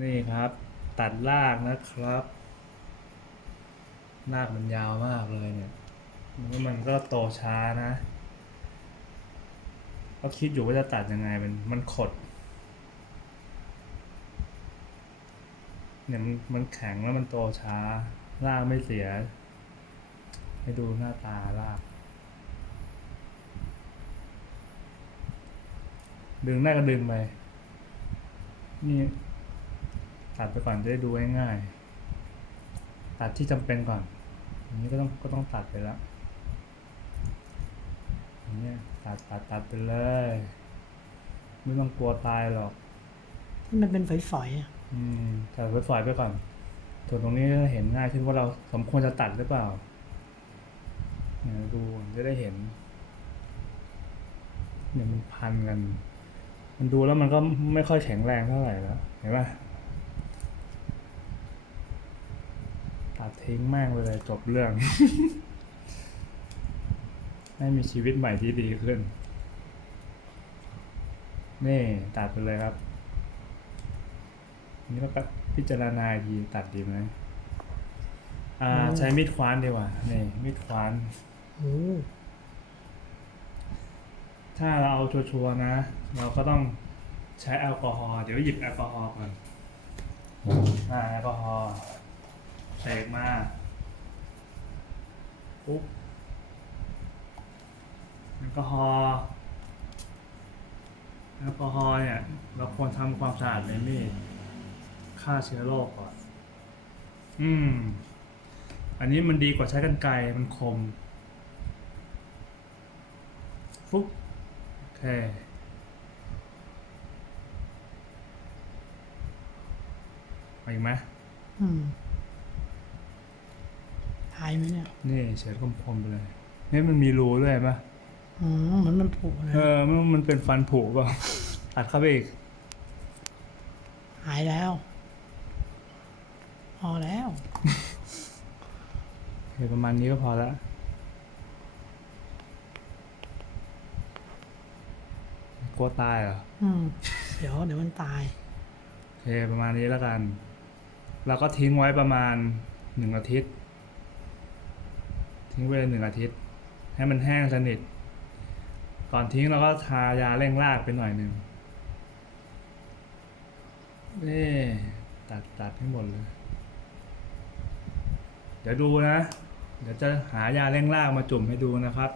นี่ครับ ตัดรากนะครับรากมันยาวมากเลยเนี่ยแล้วมันก็โตช้านะ ก็คิดอยู่ว่าจะตัดยังไงมันมันขด เนี่ยมันมันแข็งแล้วมันโตช้ารากไม่เสีย ให้ดูหน้าตาราก ดึงได้ก็ดึงไปนี่ ตัดไปก่อนจะได้ดูง่ายๆตัดที่จำเป็นก่อนอันนี้ก็ต้องก็ต้องตัดไปแล้วอันนี้ตัดตัดตัดไปเลย ไม่ต้องกลัวตายหรอกที่มันเป็นฝอยๆอะอืมตัดไว้ฝอยไปก่อนส่วนตรงนี้เห็นง่ายขึ้นว่าเราสมควรจะตัดหรือเปล่าเนี่ยดูจะได้เห็นเนี่ยมันพันกัน มันดูแล้วมันก็ไม่ค่อยแข็งแรงเท่าไหร่แล้ว เห็นปะ ตัดทิ้งแม่งไปเลยจบเรื่อง ให้มีชีวิตใหม่ที่ดีขึ้น นี่ตัดไปเลยครับ นี่ก็แบบพิจารณาดีตัดดีไหมอ่า ใช้มีดคว้านดีกว่า นี่ มีดคว้านโอ้ถ้าเราเอาชัวร์ๆนะ เราก็ต้องใช้แอลกอฮอล์เดี๋ยวหยิบแอลกอฮอล์ก่อนอ่าแอลกอฮอล์ เสกมาปุ๊บแอลกอฮอล์แอลกอฮอล์เนี่ย เราควรทำความสะอาดในมีดฆ่าเชื้อโรคก่อน อืม อันนี้มันดีกว่าใช้กรรไกรมันคมปุ๊บโอเคมาอีกไหมอืมายไหมเนี่ย นี่เฉดคมๆไปเลยนี่มันมีรูด้วยปะอืมเหมือนมันผุเลย เออ มันมันเป็นฟันผุเปล่าตัดเข้าไปอีก หายแล้ว พอแล้วโอเคประมาณนี้ก็พอแล้วกลัวตายเหรอ อืม เดี๋ยวเดี๋ยวมันตายโอเคประมาณนี้แล้วกัน เราก็ทิ้งไว้ประมาณหนึ่งอาทิตย์ ทิ้งไว้หนึ่งอาทิตย์ ให้มันแห้งสนิท ก่อนทิ้งเราก็ทายาเร่งรากไปหน่อยหนึ่งนี่ตัดตัดให้หมดเลย เดี๋ยวดูนะ เดี๋ยวจะหายาเร่งรากมาจุ่มให้ดูนะครับ